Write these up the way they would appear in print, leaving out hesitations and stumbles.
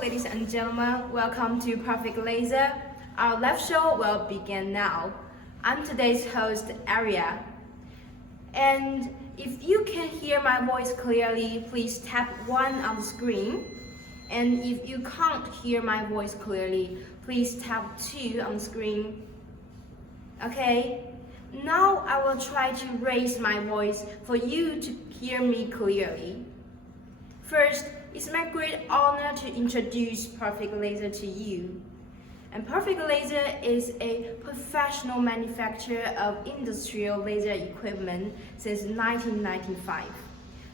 ladies and gentlemen. Welcome to Perfect Laser. Our live show will begin now. I'm today's host, Aria. And if you can hear my voice clearly, please tap 1 on the screen. And if you can't hear my voice clearly, please tap 2 on the screen. Okay? Now I will try to raise my voice for you to hear me clearly. First, it's my great honor to introduce Perfect Laser to you. And Perfect Laser is a professional manufacturer of industrial laser equipment since 1995.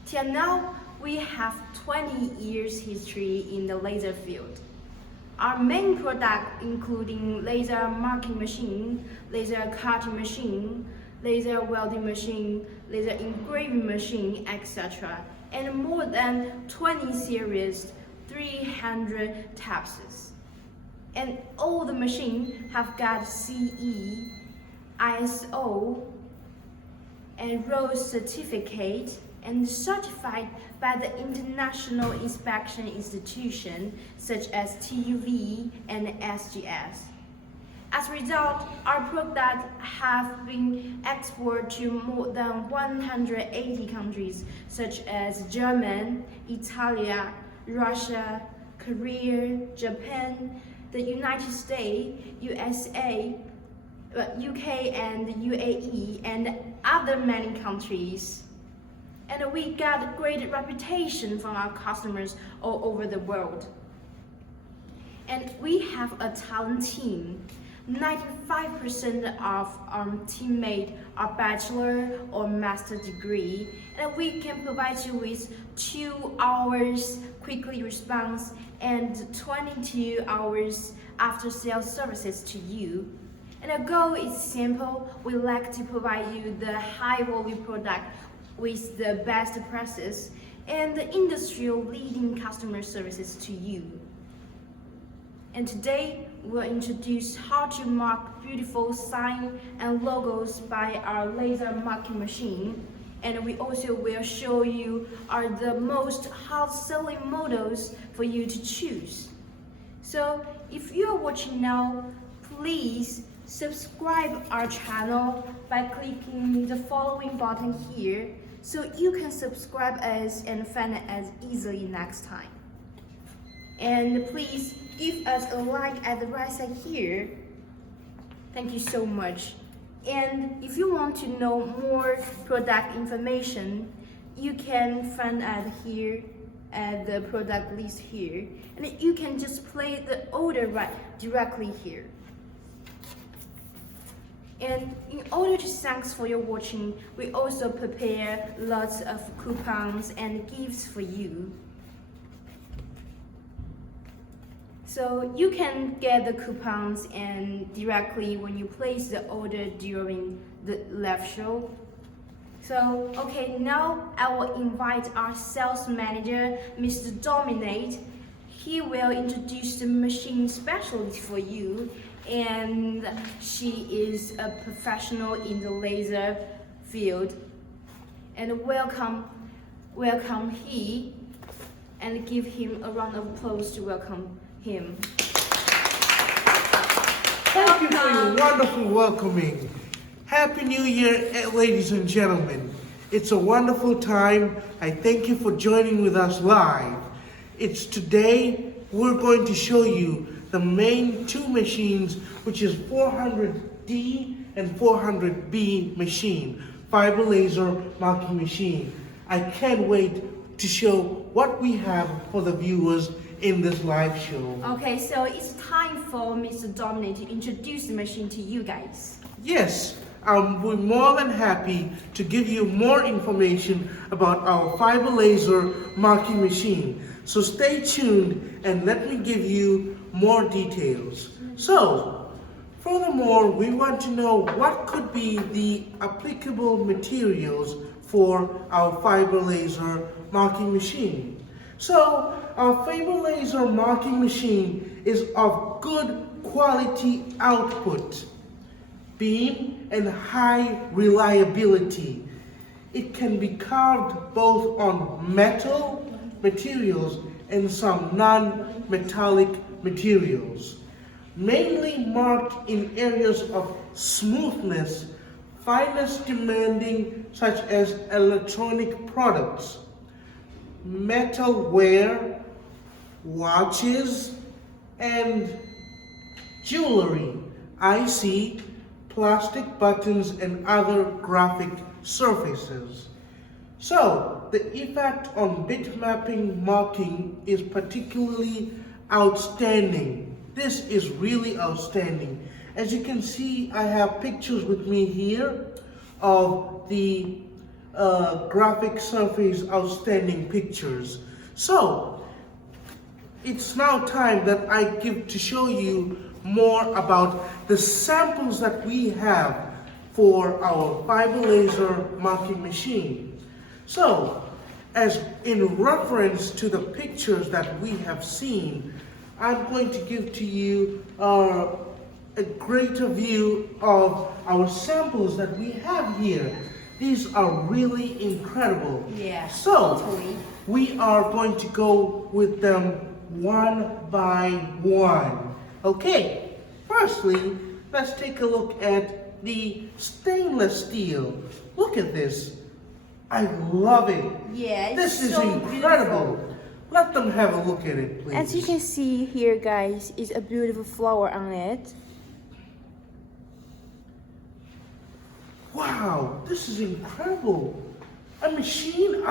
Till now, we have 20 years history in the laser field. Our main product including laser marking machine, laser cutting machine, laser welding machine, laser engraving machine, etc. and more than 20 series, 300 tabs. And all the machines have got CE, ISO, and ROS certificate and certified by the international inspection institution such as TUV and SGS. As a result, our products have been exported to more than 180 countries such as Germany, Italy, Russia, Korea, Japan, the United States, USA, UK and UAE, and other many countries. And we got a great reputation from our customers all over the world. And we have a talent team. 95% of our teammates are bachelor or master degree, and we can provide you with 2 hours quickly response and 22 hours after sales services to you. And our goal is simple. We like to provide you the high volume product with the best prices and the industrial leading customer services to you. And today, we'll introduce how to mark beautiful signs and logos by our laser marking machine. And we also will show you the most hot-selling models for you to choose. So if you are watching now, please subscribe our channel by clicking the following button here so you can subscribe us and find us easily next time. And please give us a like at the right side here. Thank you so much. And if you want to know more product information, you can find us here at the product list here. And you can just place the order directly here. And in order to thanks for your watching, we also prepare lots of coupons and gifts for you. So you can get the coupons and directly when you place the order during the live show. So, okay, now I will invite our sales manager, Mr. Dominate. He will introduce the machine specialist for you, and she is a professional in the laser field. And welcome he, and give him a round of applause to welcome him. Thank you for your wonderful welcoming. Happy New Year, ladies and gentlemen. It's a wonderful time. I thank you for joining with us live. Today, we're going to show you the main 2 machines, which is 400D and 400B machine, fiber laser marking machine. I can't wait to show what we have for the viewers in this live show. Okay, so it's time for Mr. Dominic to introduce the machine to you guys. Yes, we're more than happy to give you more information about our fiber laser marking machine. So stay tuned and let me give you more details. So, furthermore, we want to know what could be the applicable materials for our fiber laser marking machine. So, our fiber laser marking machine is of good quality output, beam, and high reliability. It can be carved both on metal materials and some non-metallic materials, mainly marked in areas of smoothness, fineness demanding such as electronic products, metalware, watches, and jewelry, IC, plastic buttons, and other graphic surfaces. So, the effect on bitmapping marking is particularly outstanding. This is really outstanding. As you can see, I have pictures with me here of the graphic surface outstanding pictures. So, it's now time that I give to show you more about the samples that we have for our fiber laser marking machine. So, as in reference to the pictures that we have seen, I'm going to give to you a greater view of our samples that we have here. These are really incredible. Yeah, so, totally. We are going to go with them one by one. Okay, firstly, let's take a look at the stainless steel. Look at this. I love it. Yeah, it's this is so incredible. beautiful. Let them have a look at it, please. As you can see here, guys, is a beautiful flower on it. Wow, this is incredible. Our machine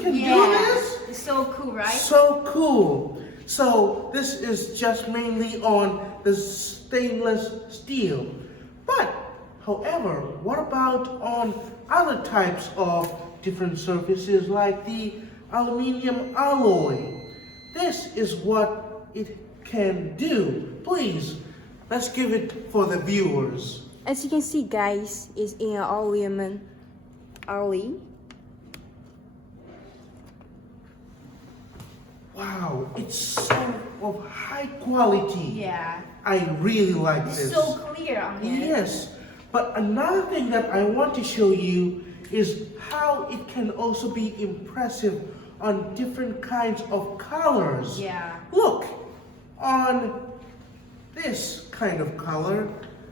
can do this? It's so cool, right? So cool. So this is just mainly on the stainless steel. But, however, what about on other types of different surfaces like the aluminum alloy? This is what it can do. Please, let's give it for the viewers. As you can see, guys, it's in an aluminum alloy. Wow, it's so of high quality. Yeah. I really like It's this. so clear on it. Yes, but another thing that I want to show you is how it can also be impressive on different kinds of colors. Yeah. Look, on this kind of color,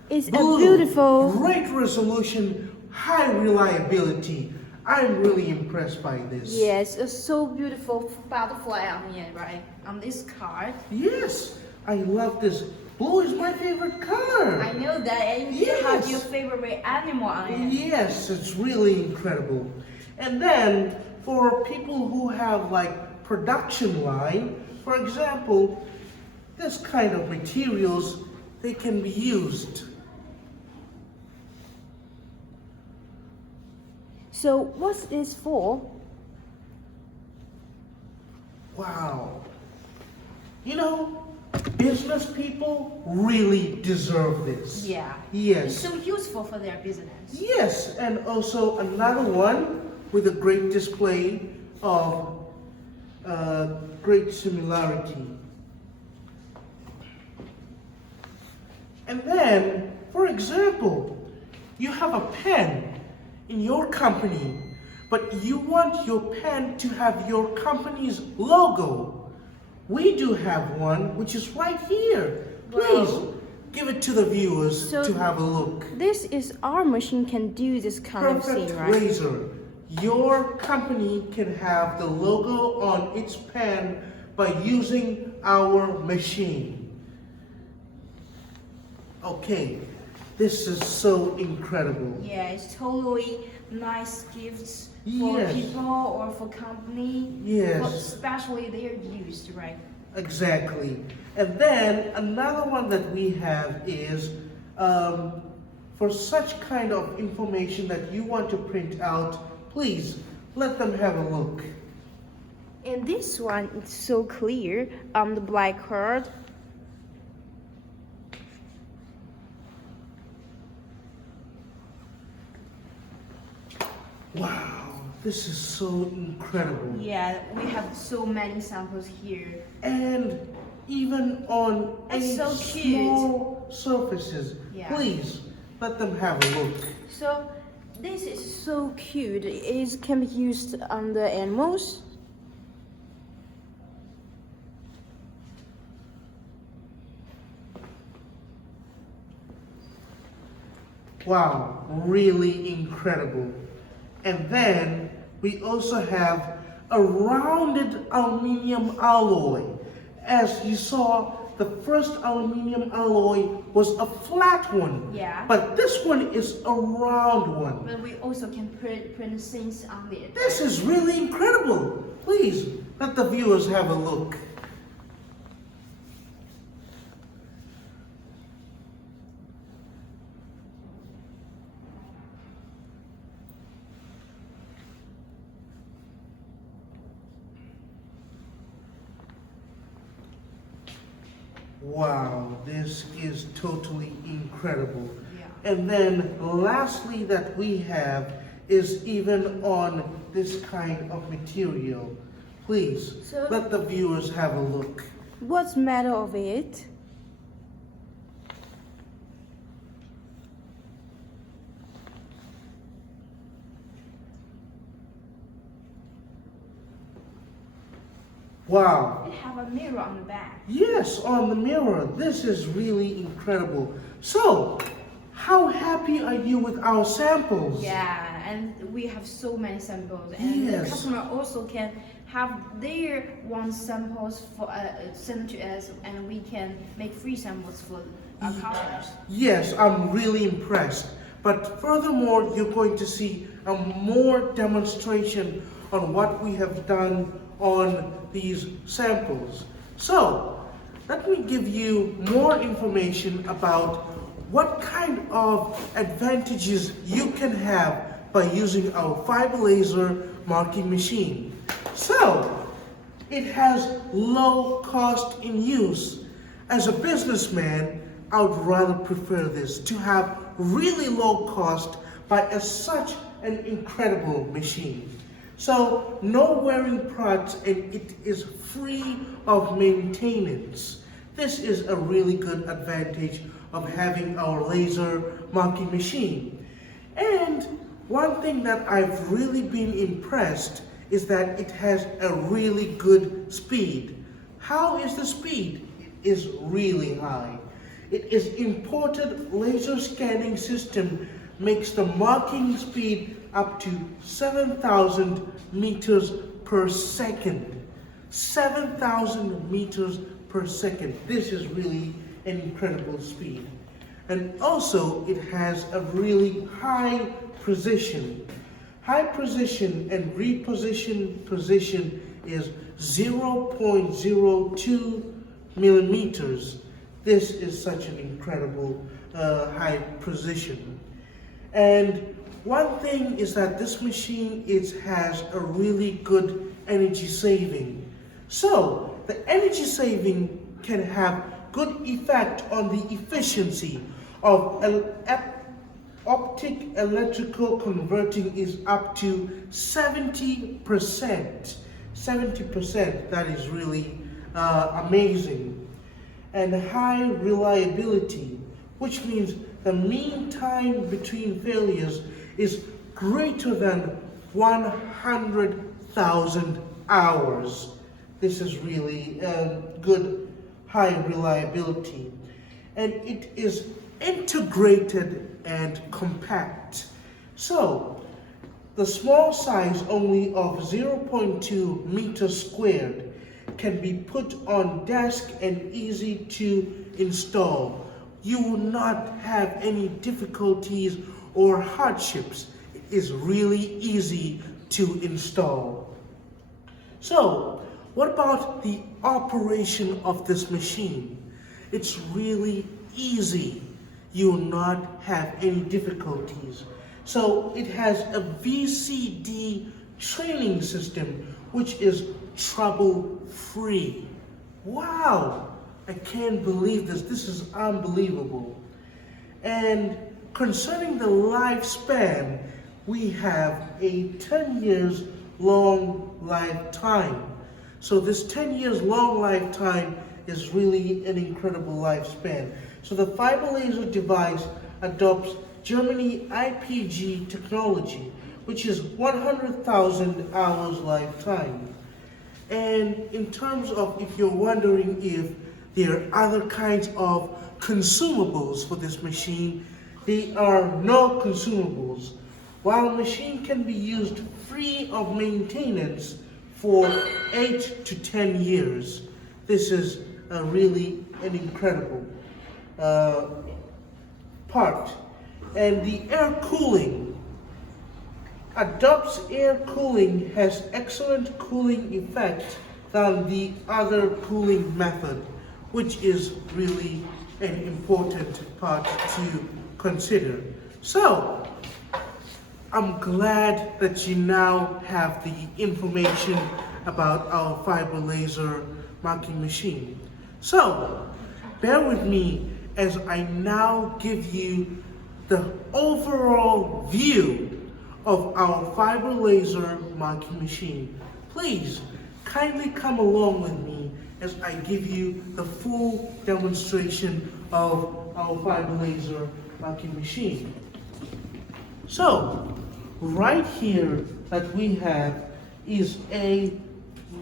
It's blue, a beautiful. great resolution, high reliability. I'm really impressed by this. Yes, it's so beautiful butterfly on it, right? On this card. Yes, I love this. Blue is my favorite color. I know that, and you Yes. have your favorite animal on it. Yes, it's really incredible. And then for people who have like production line, for example, this kind of materials, they can be used. So what's this for? Wow. You know, business people really deserve this. Yeah. Yes. It's so useful for their business. Yes, and also another one with a great display of great similarity. And then, for example, you have a pen in your company, but you want your pen to have your company's logo. We do have one, which is right here. Please, Wow. give it to the viewers So to have a look. This is our machine can do this kind of Perfect thing, right? Laser. Your company can have the logo on its pen by using our machine. Okay, this is so incredible. Yeah, it's totally nice gifts for Yes. people or for company. Yes. But especially they're used, right? Exactly. And then another one that we have is for such kind of information that you want to print out, please let them have a look. And this one is so clear on the black card. Wow, this is so incredible. Yeah, we have so many samples here. And even on That's any so cute. small surfaces, Yeah. please let them have a look. So this is so cute. It can be used on the animals. Wow, really incredible. And then we also have a rounded aluminum alloy. As you saw, the first aluminum alloy was a flat one. Yeah. But this one is a round one. But we also can print things on it. This is really incredible. Please, let the viewers have a look. Wow, this is totally incredible. Yeah. And then lastly that we have is even on this kind of material. Please, So- let the viewers have a look. What's the matter of it? Wow. It have a mirror on the back. Yes, on the mirror. This is really incredible. So, how happy are you with our samples? Yeah, and we have so many samples, and Yes. the customer also can have their one samples for sent to us, and we can make free samples for our customers. Yes, I'm really impressed. But furthermore, you're going to see a more demonstration on what we have done on these samples. So, let me give you more information about what kind of advantages you can have by using our fiber laser marking machine. So, it has low cost in use. As a businessman, I would rather prefer this to have really low cost by such an incredible machine. So, no wearing parts, and it is free of maintenance. This is a really good advantage of having our laser marking machine. And one thing that I've really been impressed is that it has a really good speed. How is the speed? It is really high. It is imported laser scanning system makes the marking speed up to 7,000 meters per second. 7,000 meters per second. This is really an incredible speed. And also it has a really high precision. High precision and reposition position is 0.02 millimeters. This is such an incredible high precision. And one thing is that this machine has a really good energy saving. So the energy saving can have good effect on the efficiency of optic electrical converting is up to 70%. 70%, that is really amazing. And high reliability, which means the mean time between failures is greater than 100,000 hours. This is really good high reliability. And it is integrated and compact. So, the small size only of 0.2 meters squared can be put on desk and easy to install. You will not have any difficulties or hardships. It is really easy to install. So, what about the operation of this machine? It's really easy. You will not have any difficulties. So it has a VCD training system, which is trouble-free. Wow, I can't believe this. This is unbelievable. And concerning the lifespan, we have a 10 years long lifetime. So this 10 years long lifetime is really an incredible lifespan. So the fiber laser device adopts Germany IPG technology, which is 100,000 hours lifetime. And in terms of, if you're wondering if there are other kinds of consumables for this machine, They are no consumables. While a machine can be used free of maintenance for 8 to 10 years, this is really an incredible part. And the air cooling. Adobe's air cooling has excellent cooling effect than the other cooling method, which is really an important part to consider. So, I'm glad that you now have the information about our fiber laser marking machine. So, bear with me as I now give you the overall view of our fiber laser marking machine. Please kindly come along with me as I give you the full demonstration of our fiber laser marking machine. So, right here that we have is a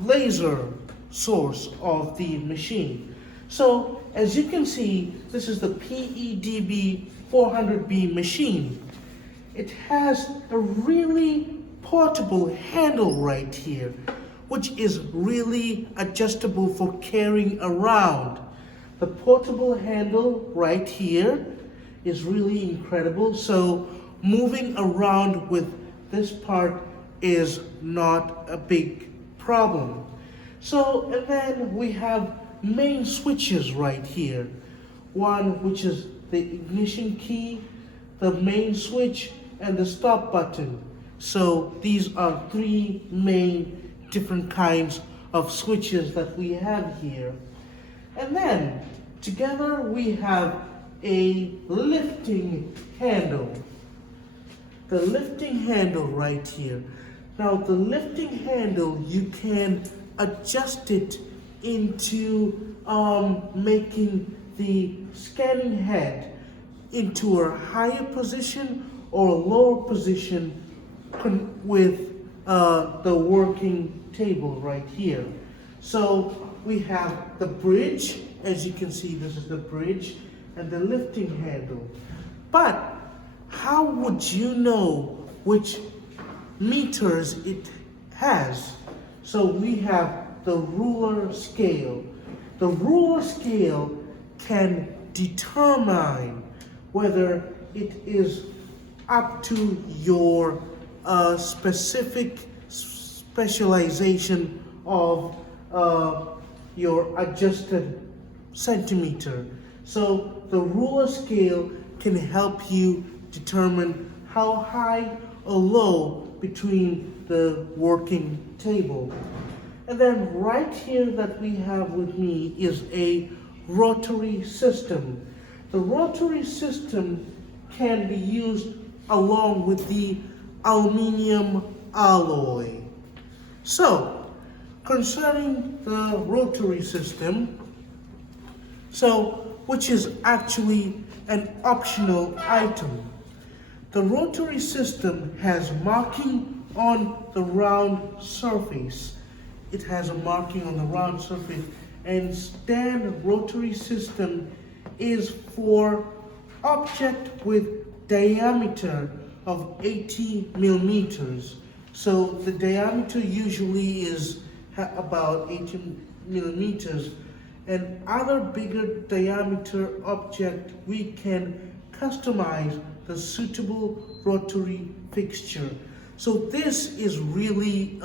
laser source of the machine. So, as you can see, this is the Edv400D machine. It has a really portable handle right here, which is really adjustable for carrying around. The portable handle right here is really incredible, so moving around with this part is not a big problem. So, and then we have main switches right here. One which is the ignition key, the main switch, and the stop button. So these are three main different kinds of switches that we have here. And then together we have a lifting handle. The lifting handle right here. Now the lifting handle, you can adjust it into making the scanning head into a higher position or a lower position with the working table right here. So we have the bridge, as you can see, this is the bridge, and the lifting handle. But how would you know which meters it has? So we have the ruler scale. The ruler scale can determine whether it is up to your specific specialization of your adjusted centimeter. So the ruler scale can help you determine how high or low between the working table. And then right here that we have with me is a rotary system. The rotary system can be used along with the aluminum alloy. So, concerning the rotary system, which is actually an optional item. The rotary system has marking on the round surface. It has a marking on the round surface, and standard rotary system is for object with diameter of 80 millimeters. So the diameter usually is about 80 millimeters, and other bigger diameter object we can customize the suitable rotary fixture. So this is really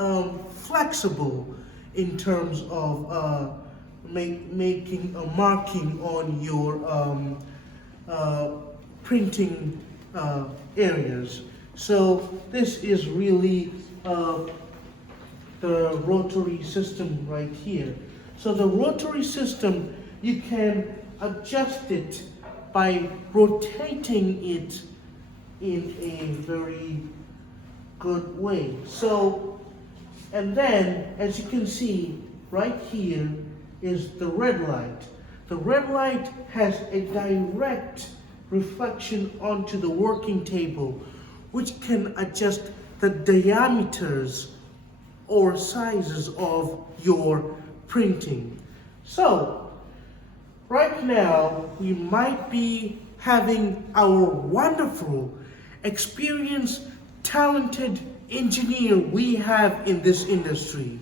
flexible in terms of making a marking on your printing areas. So this is really the rotary system right here. So the rotary system, you can adjust it by rotating it in a very good way. So, and then as you can see right here is the red light. The red light has a direct reflection onto the working table, which can adjust the diameters or sizes of your printing. So, right now, we might be having our wonderful, experienced, talented engineer we have in this industry.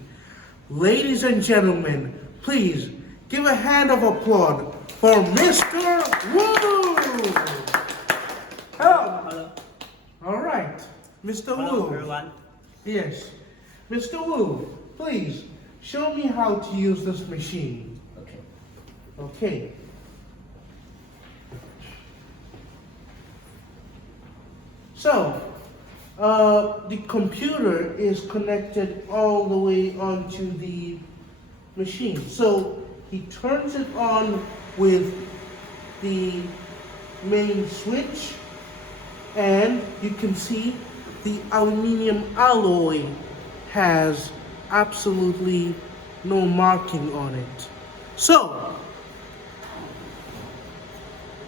Ladies and gentlemen, please give a hand of applause for Mr. Wu. Hello. All right, Mr. Hello, Wu. everyone. Yes, Mr. Wu, please show me how to use this machine. Okay. Okay. So, the computer is connected all the way onto the machine. So, he turns it on with the main switch, and you can see the aluminum alloy has absolutely no marking on it. So,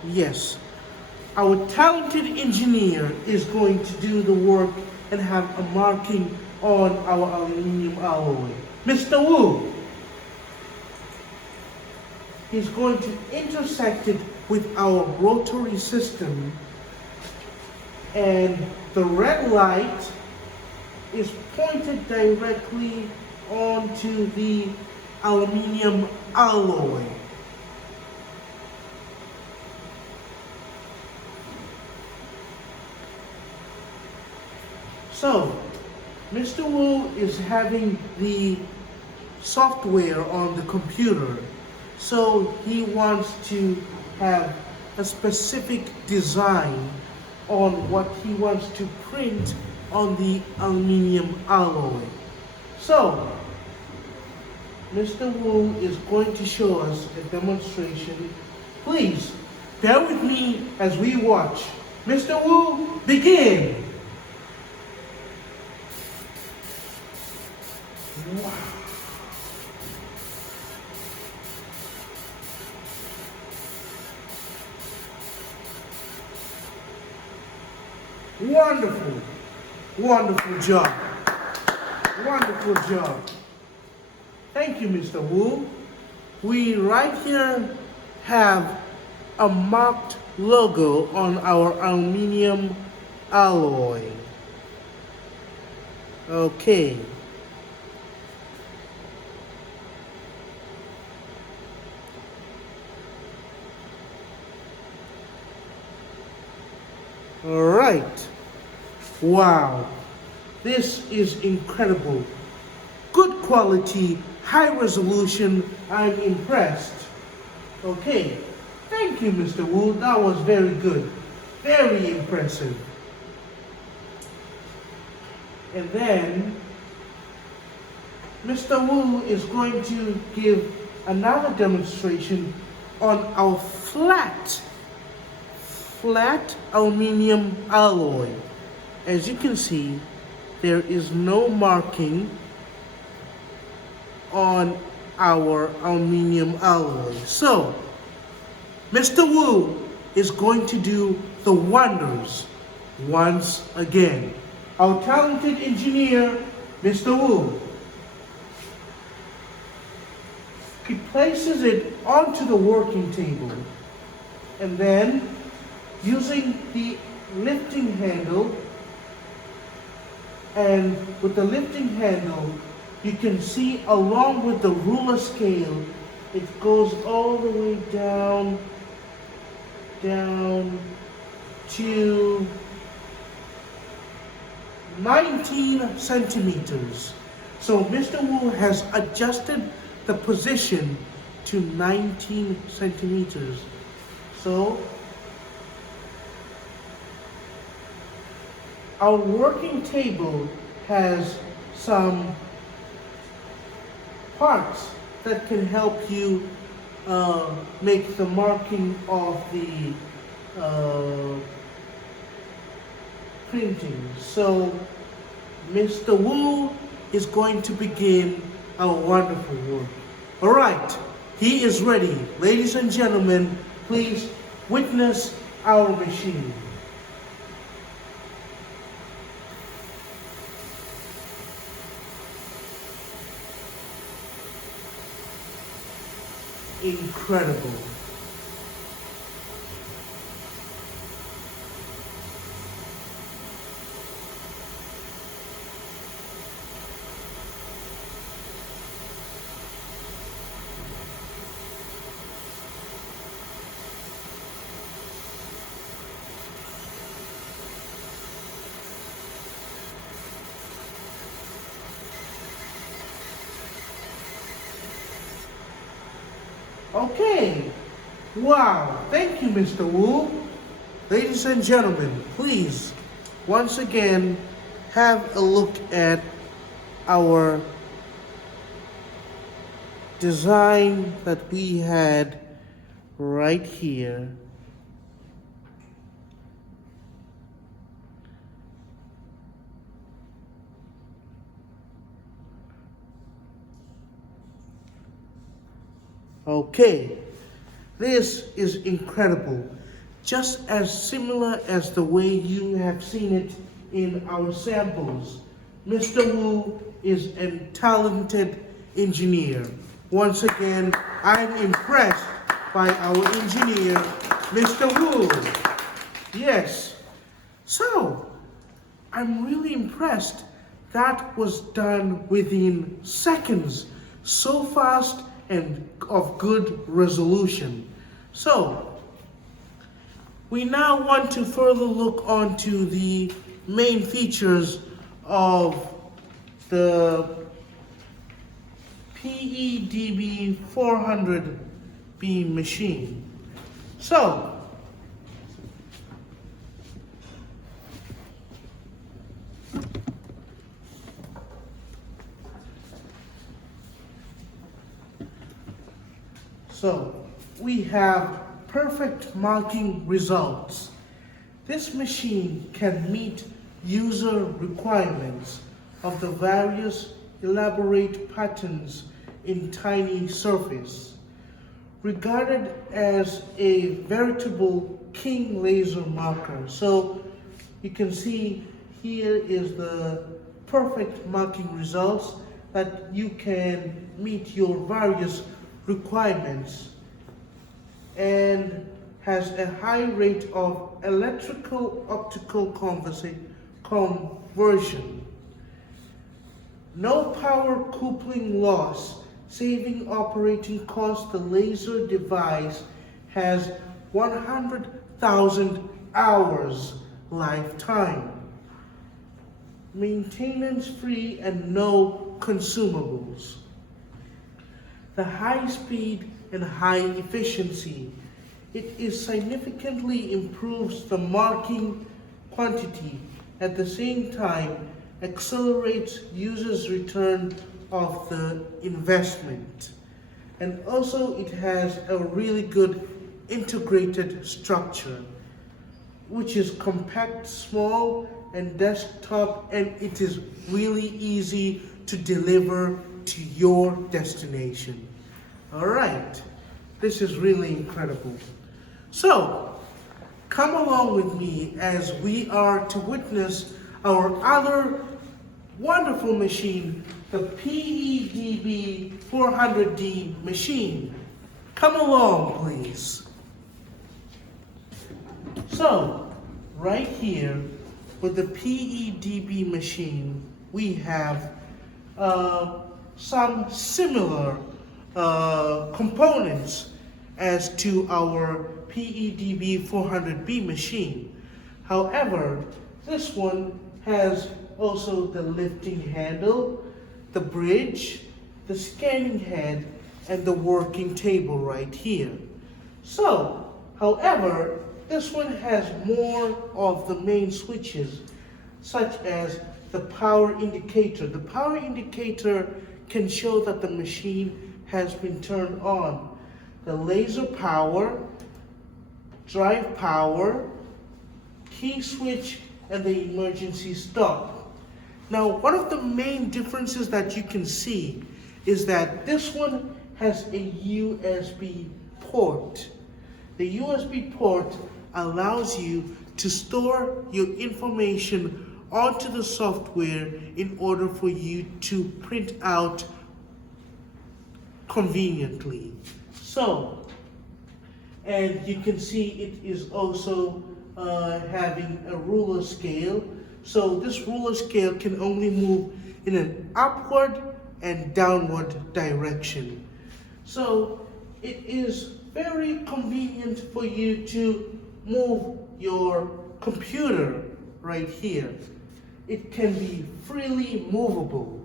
yes, our talented engineer is going to do the work and have a marking on our aluminum alloy. Mr. Wu is going to intersect it with our rotary system, and the red light is pointed directly onto the aluminum alloy. So, Mr. Wu is having the software on the computer, so he wants to have a specific design on what he wants to print on the aluminum alloy. So, Mr. Wu is going to show us a demonstration. Please, bear with me as we watch. Mr. Wu, begin! Wow. Wonderful, wonderful job, wonderful job. Thank you, Mr. Wu. We right here have a marked logo on our aluminum alloy. Okay. All right. Wow. This is incredible. Good quality, high resolution. I'm impressed. Okay. Thank you, Mr. Wu. That was very good. Very impressive. And then Mr. Wu is going to give another demonstration on our flat aluminum alloy. As you can see, there is no marking on our aluminum alloy. So, Mr. Wu is going to do the wonders once again. Our talented engineer, Mr. Wu. He places it onto the working table, and then using the lifting handle, and with the lifting handle, you can see along with the ruler scale, it goes all the way down to 19 centimeters. So Mr. Wu has adjusted the position to 19 centimeters. So our working table has some parts that can help you make the marking of the printing. So Mr. Wu is going to begin our wonderful work. All right, he is ready. Ladies and gentlemen, please witness our machine. Incredible. Okay. Wow. Thank you, Mr. Wu. Ladies and gentlemen, please, once again, have a look at our design that we had right here. Okay, this is incredible. Just as similar as the way you have seen it in our samples. Mr. Wu is a talented engineer. Once again, I'm impressed by our engineer, Mr. Wu. Yes. So, I'm really impressed. That was done within seconds. So fast and of good resolution. So, we now want to further look onto the main features of the Edv400D machine. So, we have perfect marking results. This machine can meet user requirements of the various elaborate patterns in tiny surface. Regarded as a veritable king laser marker. So you can see here is the perfect marking results that you can meet your various requirements, and has a high rate of electrical optical conversion. No power coupling loss, saving operating cost. The laser device has 100,000 hours lifetime. Maintenance free and no consumables. The high speed and high efficiency. It significantly improves the marking quantity, at the same time accelerates users' return of the investment. And also it has a really good integrated structure, which is compact, small, and desktop, and it is really easy to deliver to your destination. All right, this is really incredible. So, come along with me as we are to witness our other wonderful machine, the Edv400D machine. Come along, please. So, right here with the Edv machine, we have some similar components as to our Edv400D machine. However, this one has also the lifting handle, the bridge, the scanning head, and the working table right here. So, however, this one has more of the main switches, such as the power indicator. The power indicator can show that the machine has been turned on. The laser power, drive power, key switch, and the emergency stop. Now, one of the main differences that you can see is that this one has a USB port. The USB port allows you to store your information onto the software in order for you to print out conveniently. So, and you can see it is also having a ruler scale. So this ruler scale can only move in an upward and downward direction. So it is very convenient for you to move your computer right here. It can be freely movable,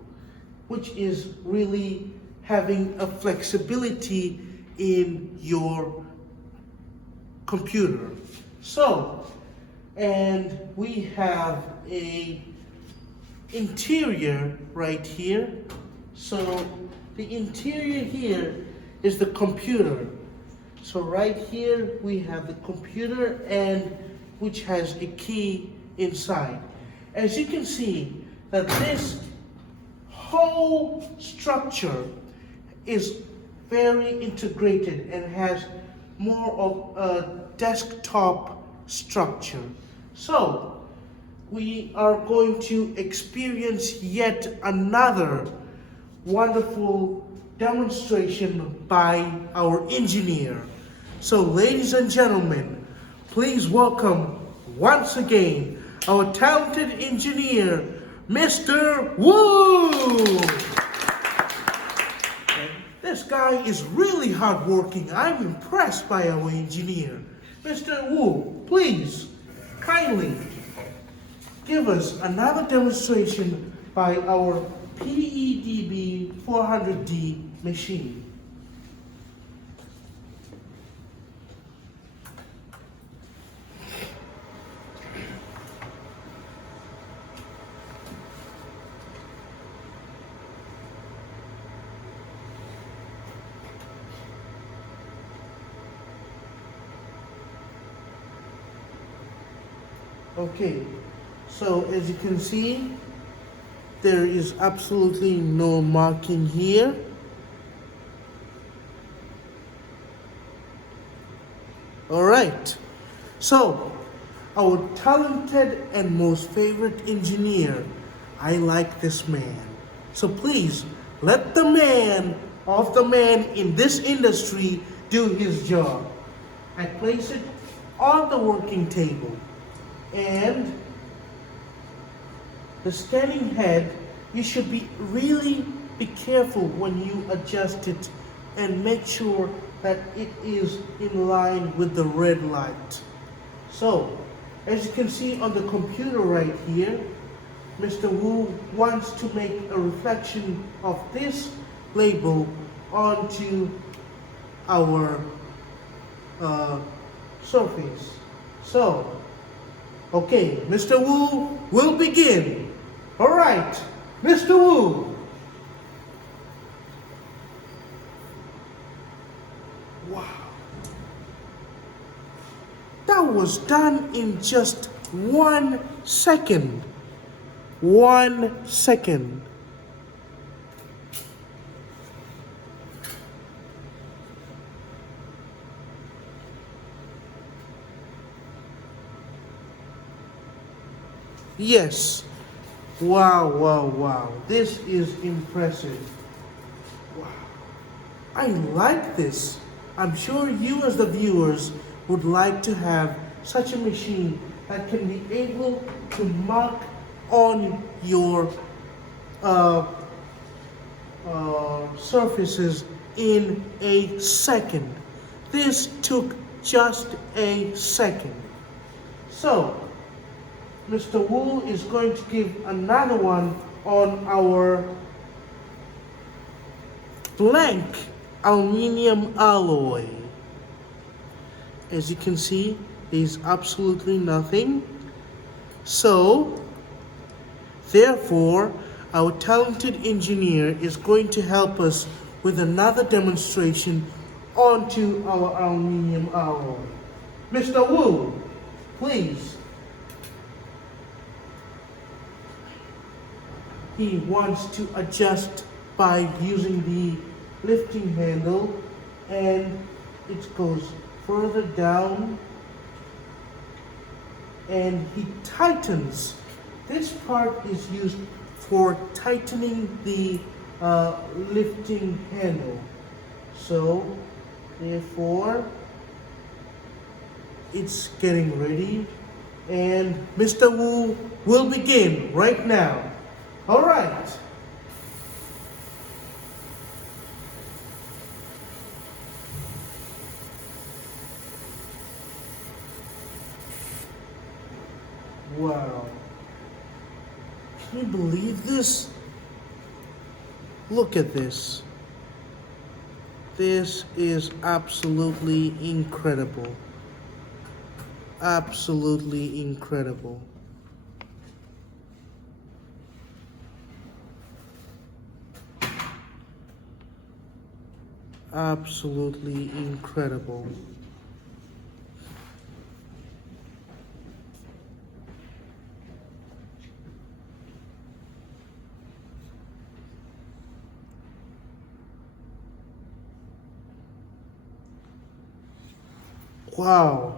which is really having a flexibility in your computer. So, and we have a interior right here. So the interior here is the computer. So right here we have the computer, and which has a key inside. As you can see that this whole structure is very integrated and has more of a desktop structure. So we are going to experience yet another wonderful demonstration by our engineer. So ladies and gentlemen, please welcome once again our talented engineer, Mr. Wu. This guy is really hardworking. I'm impressed by our engineer. Mr. Wu, please, kindly give us another demonstration by our Edv400D machine. Okay, so as you can see, there is absolutely no marking here. All right, so our talented and most favorite engineer, I like this man. So please let the man in this industry do his job. I place it on the working table, and the standing head, you should really be careful when you adjust it and make sure that it is in line with the red light. So, as you can see on the computer right here, Mr. Wu wants to make a reflection of this label onto our surface. So, okay, Mr. Wu will begin. All right, Mr. Wu. Wow. That was done in just 1 second. 1 second. Yes. Wow, wow, wow. This is impressive. Wow. I like this. I'm sure you as the viewers would like to have such a machine that can be able to mark on your surfaces in a second. This took just a second. So, Mr. Wu is going to give another one on our blank aluminum alloy. As you can see, there's absolutely nothing. So, therefore, our talented engineer is going to help us with another demonstration onto our aluminum alloy. Mr. Wu, please. He wants to adjust by using the lifting handle, and it goes further down, and he tightens. This part is used for tightening the lifting handle. So therefore it's getting ready, and Mr. Wu will begin right now. All right. Wow. Can you believe this? Look at this. This is absolutely incredible. Absolutely incredible. Absolutely incredible. Wow.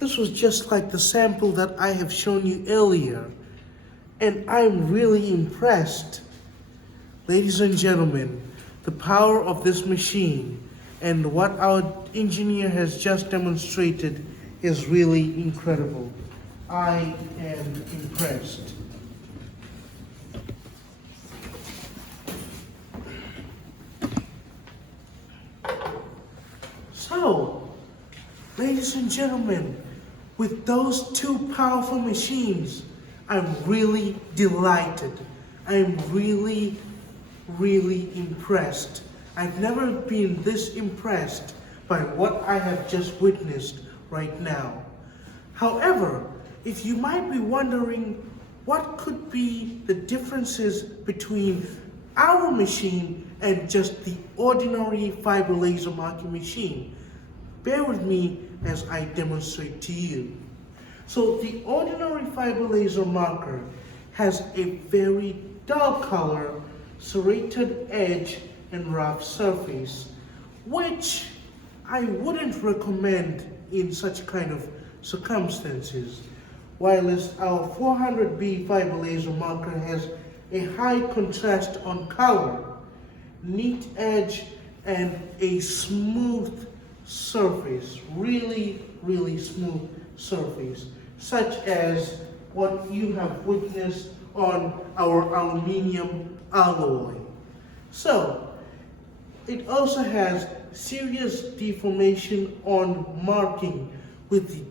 This was just like the sample that I have shown you earlier. And I'm really impressed. Ladies and gentlemen, the power of this machine and what our engineer has just demonstrated is really incredible. I am impressed. So, ladies and gentlemen, with those two powerful machines, I'm really delighted. I'm really impressed. I've never been this impressed by what I have just witnessed right now. However, if you might be wondering what could be the differences between our machine and just the ordinary fiber laser marking machine, bear with me as I demonstrate to you. So the ordinary fiber laser marker has a very dull color, serrated edge and rough surface, which I wouldn't recommend in such kind of circumstances. While our 400B fiber laser marker has a high contrast on color, neat edge and a smooth surface, really smooth surface, such as what you have witnessed on our aluminum alloy. So, it also has serious deformation on marking with the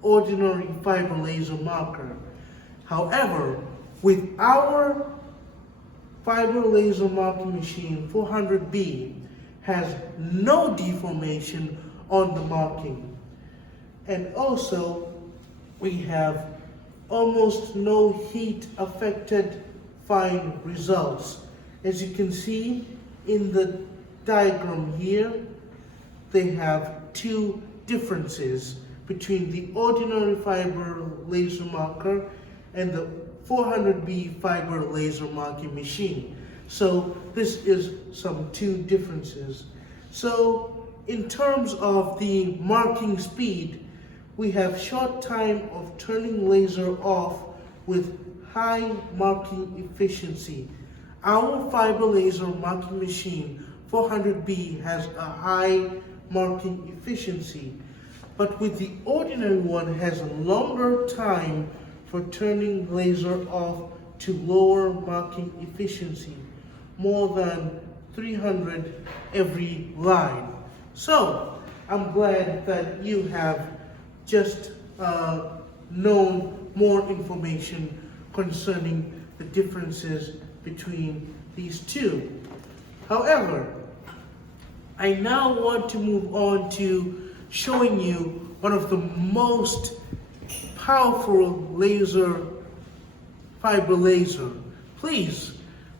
ordinary fiber laser marker. However, with our fiber laser marking machine 400B has no deformation on the marking. And also, we have almost no heat affected fine results. As you can see in the diagram here, they have two differences between the ordinary fiber laser marker and the 400B fiber laser marking machine. So this is some two differences. So in terms of the marking speed, we have short time of turning laser off with high marking efficiency. Our fiber laser marking machine 400B has a high marking efficiency, but with the ordinary one has a longer time for turning laser off to lower marking efficiency, more than 300 every line. So I'm glad that you have just known more information concerning the differences between these two. However, I now want to move on to showing you one of the most powerful fiber laser. Please,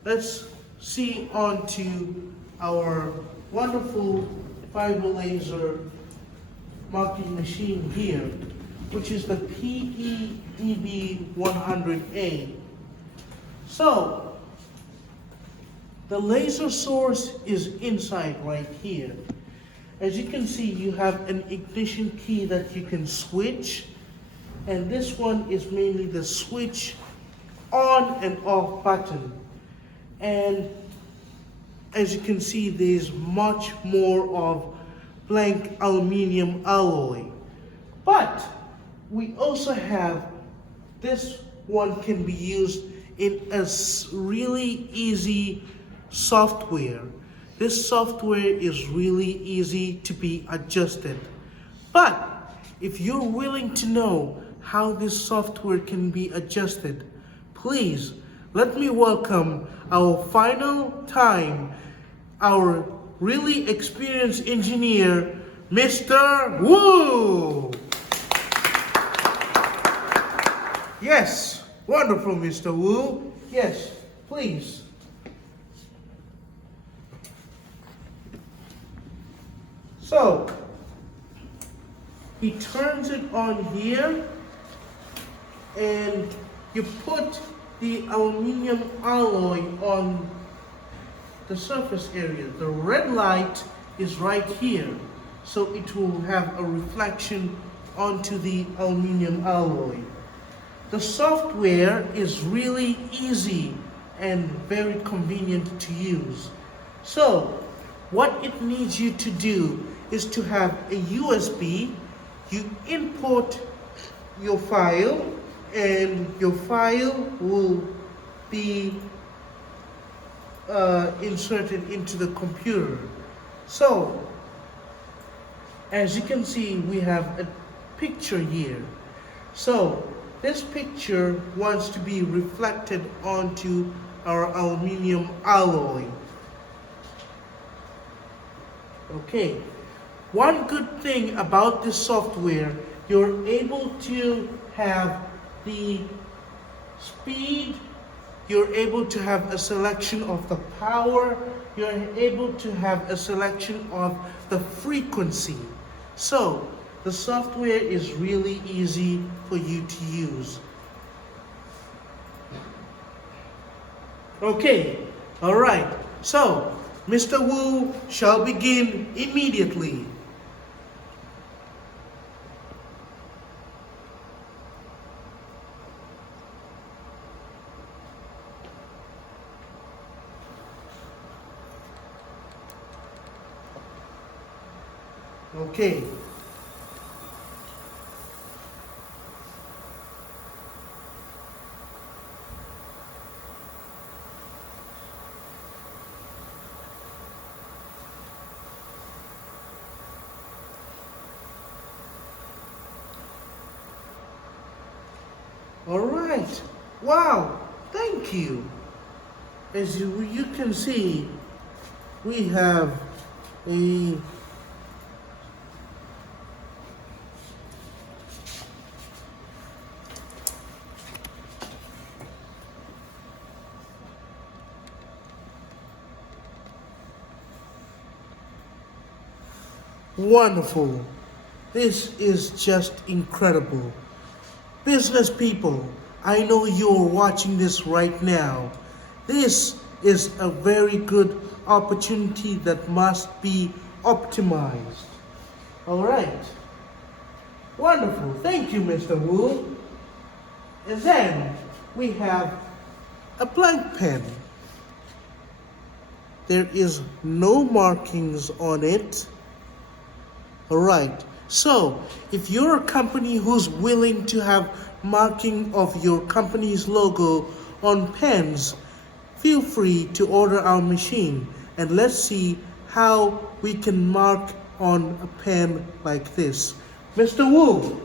let's see on to our wonderful fiber laser marking machine here, which is the Edv400D. So, the laser source is inside right here. As you can see, you have an ignition key that you can switch, and this one is mainly the switch on and off button. And as you can see, there's much more of blank aluminum alloy. But we also have, this one can be used in a really easy software. This software is really easy to be adjusted. But if you're willing to know how this software can be adjusted, please let me welcome our final time, our really experienced engineer, Mr. Wu. Yes, wonderful, Mr. Wu. Yes, please. So, he turns it on here, and you put the aluminum alloy on the surface area. The red light is right here, so it will have a reflection onto the aluminum alloy. The software is really easy and very convenient to use. So, what it needs you to do is to have a USB. You import your file, and your file will be inserted into the computer. So, as you can see, we have a picture here. So, this picture wants to be reflected onto our aluminum alloy. Okay, one good thing about this software, you're able to have the speed, you're able to have a selection of the power, you're able to have a selection of the frequency. So, the software is really easy for you to use. Okay, all right. So, Mr. Wu shall begin immediately. Okay. All right. Wow. Thank you. As you can see, we have a wonderful. This is just incredible. Business people, I know you're watching this right now. This is a very good opportunity that must be optimized. All right. Wonderful. Thank you, Mr. Wu. And then we have a blank pen. There is no markings on it. All right. So, if you're a company who's willing to have marking of your company's logo on pens, feel free to order our machine, and let's see how we can mark on a pen like this. Mr. Wu.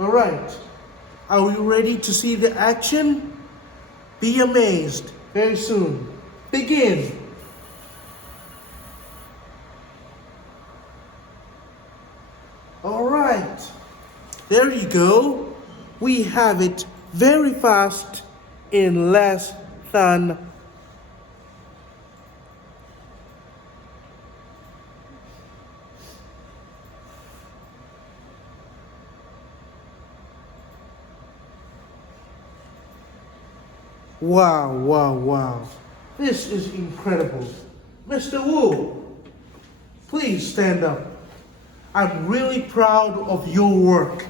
All right, are we ready to see the action? Be amazed very soon. Begin. All right, there you go. We have it very fast in less than wow, wow, wow. This is incredible. Mr. Wu, please stand up. I'm really proud of your work.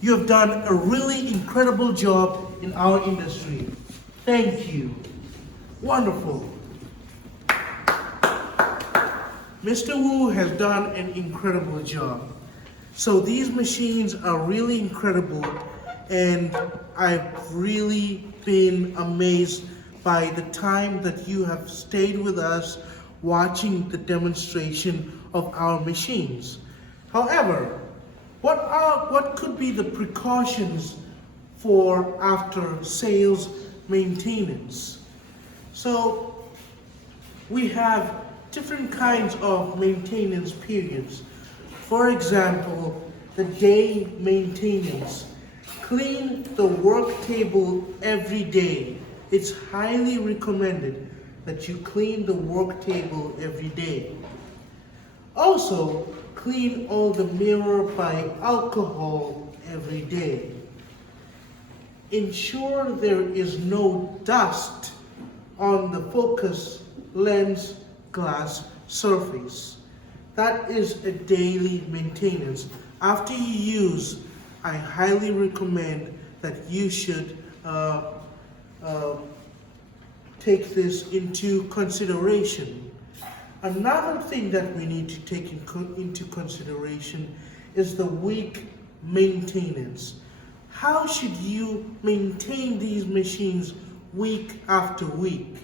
You have done a really incredible job in our industry. Thank you. Wonderful. Mr. Wu has done an incredible job. So these machines are really incredible, and I'm really been amazed by the time that you have stayed with us watching the demonstration of our machines. However, what could be the precautions for after sales maintenance? So we have different kinds of maintenance periods. For example, the day maintenance. Clean the work table every day. It's highly recommended that you clean the work table every day. Also, clean all the mirror by alcohol every day. Ensure there is no dust on the focus lens glass surface. That is a daily maintenance. After you use, I highly recommend that you should take this into consideration. Another thing that we need to take into consideration is the week maintenance. How should you maintain these machines week after week?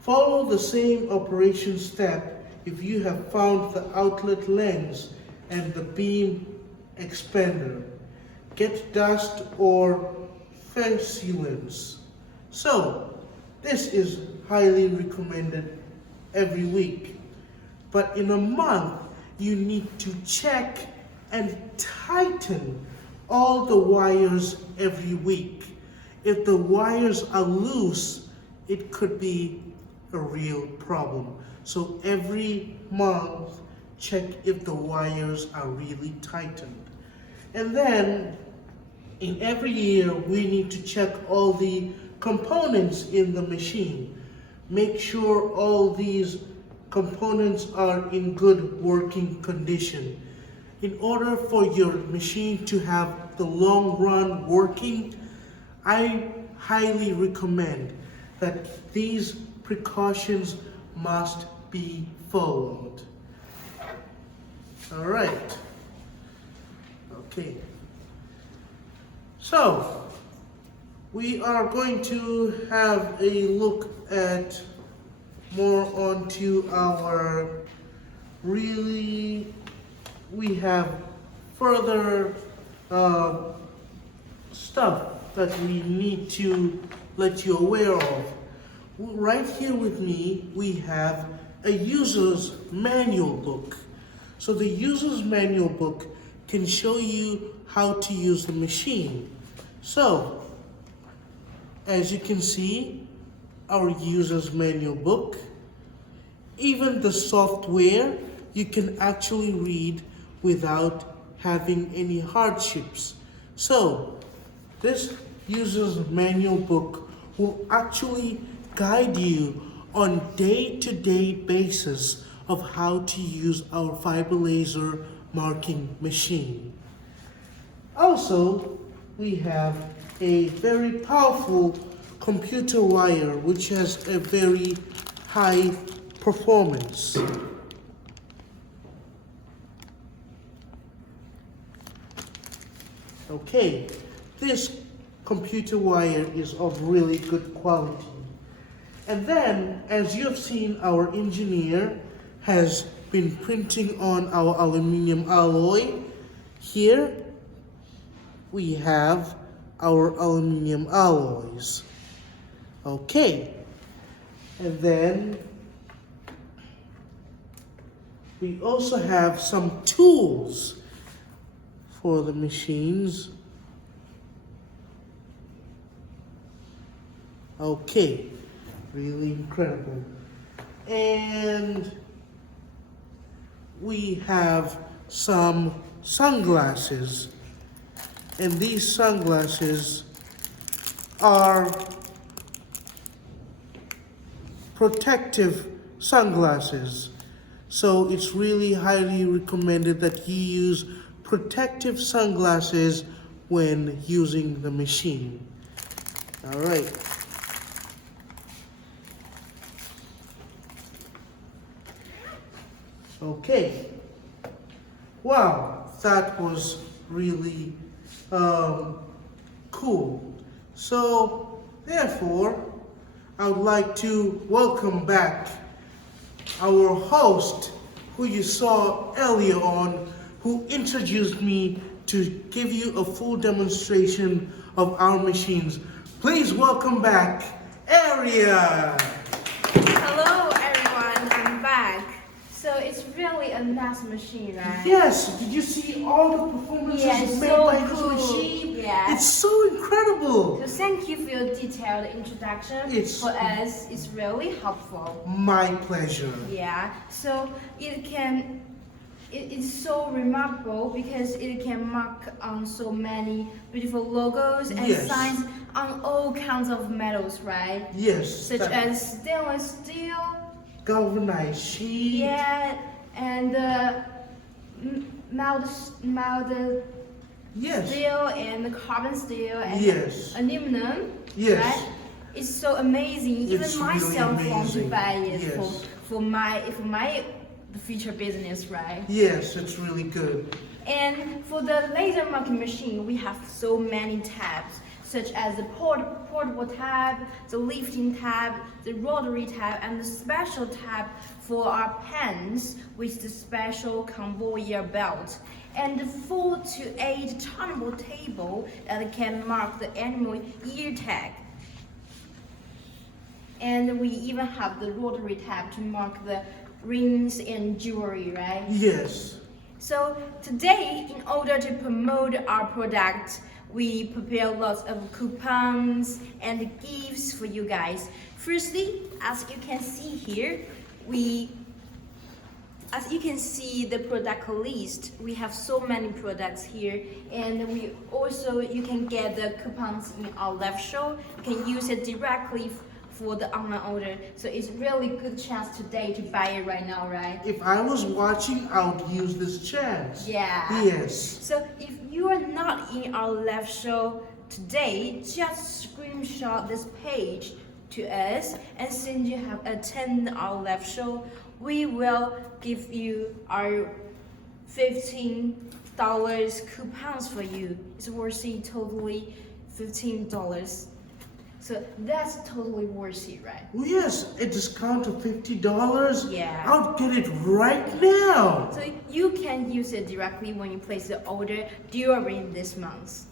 Follow the same operation step if you have found the outlet lens and the beam expander. Get dust or face sealants. So, this is highly recommended every week. But in a month, you need to check and tighten all the wires every week. If the wires are loose, it could be a real problem. So every month, check if the wires are really tightened. And then, in every year, we need to check all the components in the machine. Make sure all these components are in good working condition. In order for your machine to have the long run working, I highly recommend that these precautions must be followed. All right. Okay. So, we are going to have a look at more onto our we have further stuff that we need to let you aware of. Right here with me, we have a user's manual book. So the user's manual book can show you how to use the machine. So, as you can see, our user's manual book, even the software, you can actually read without having any hardships. So, this user's manual book will actually guide you on day-to-day basis of how to use our fiber laser marking machine. Also, we have a very powerful computer wire which has a very high performance. Okay, this computer wire is of really good quality. And then, as you have seen, our engineer has been printing on our aluminum alloy. Here, we have our aluminum alloys. Okay, and then we also have some tools for the machines. Okay, really incredible. And we have some sunglasses. And these sunglasses are protective sunglasses. So it's really highly recommended that you use protective sunglasses when using the machine. All right. Okay. Wow, that was really cool. So Therefore, I would like to welcome back our host, who you saw earlier on, who introduced me to give you a full demonstration of our machines. Please welcome back, Aria. Hello everyone, I'm back. So it's really a nice machine, right? Yes, did you see all the performances it's made so by cool. this machine? Yeah. It's so incredible. So thank you for your detailed introduction. For us, it's really helpful. My pleasure. Yeah. So it's so remarkable because it can mark on so many beautiful logos and signs on all kinds of metals, right? Yes. Such as stainless steel, galvanized sheet. yeah, and mild steel and carbon steel and aluminum. Yes. Right? It's so amazing. It's Even myself really want to buy it yes. for my future business, right? Yes, it's really good. And for the laser marking machine, we have so many tabs, such as the portable tab, the lifting tab, the rotary tab, and the special tab for our pens with the special conveyor belt, and the 4 to 8 turnable table that can mark the animal ear tag. And we even have the rotary tab to mark the rings and jewelry, right? Yes. So today, in order to promote our product, we prepare lots of coupons and gifts for you guys. Firstly, as you can see here, as you can see the product list, we have so many products here, and you can get the coupons in our left show. You can use it directly for the online order. So it's really good chance today to buy it right now, right? If I was watching, I would use this chance. Yeah. Yes. So if you are not in our live show today, just screenshot this page to us, and since you have attended our live show, we will give you our $15 coupons for you. It's worth it totally $15. So that's totally worth it, right? Oh yes, a discount of $50? Yeah. I'll get it right now. So you can use it directly when you place the order during this month.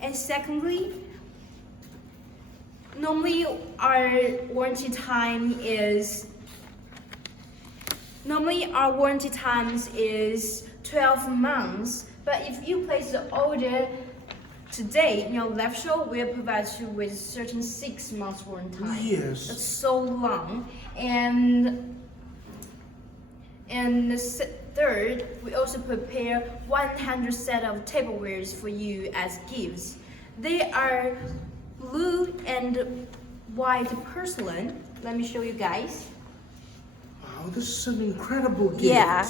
And secondly, normally our warranty time is 12 months, but if you place the order today, in your left show will provide you with certain 6 months warranty time. Yes. That's so long. And third, we also prepare 100 set of tablewares for you as gifts. They are blue and white porcelain. Let me show you guys. Wow, this is an incredible gift. Yeah.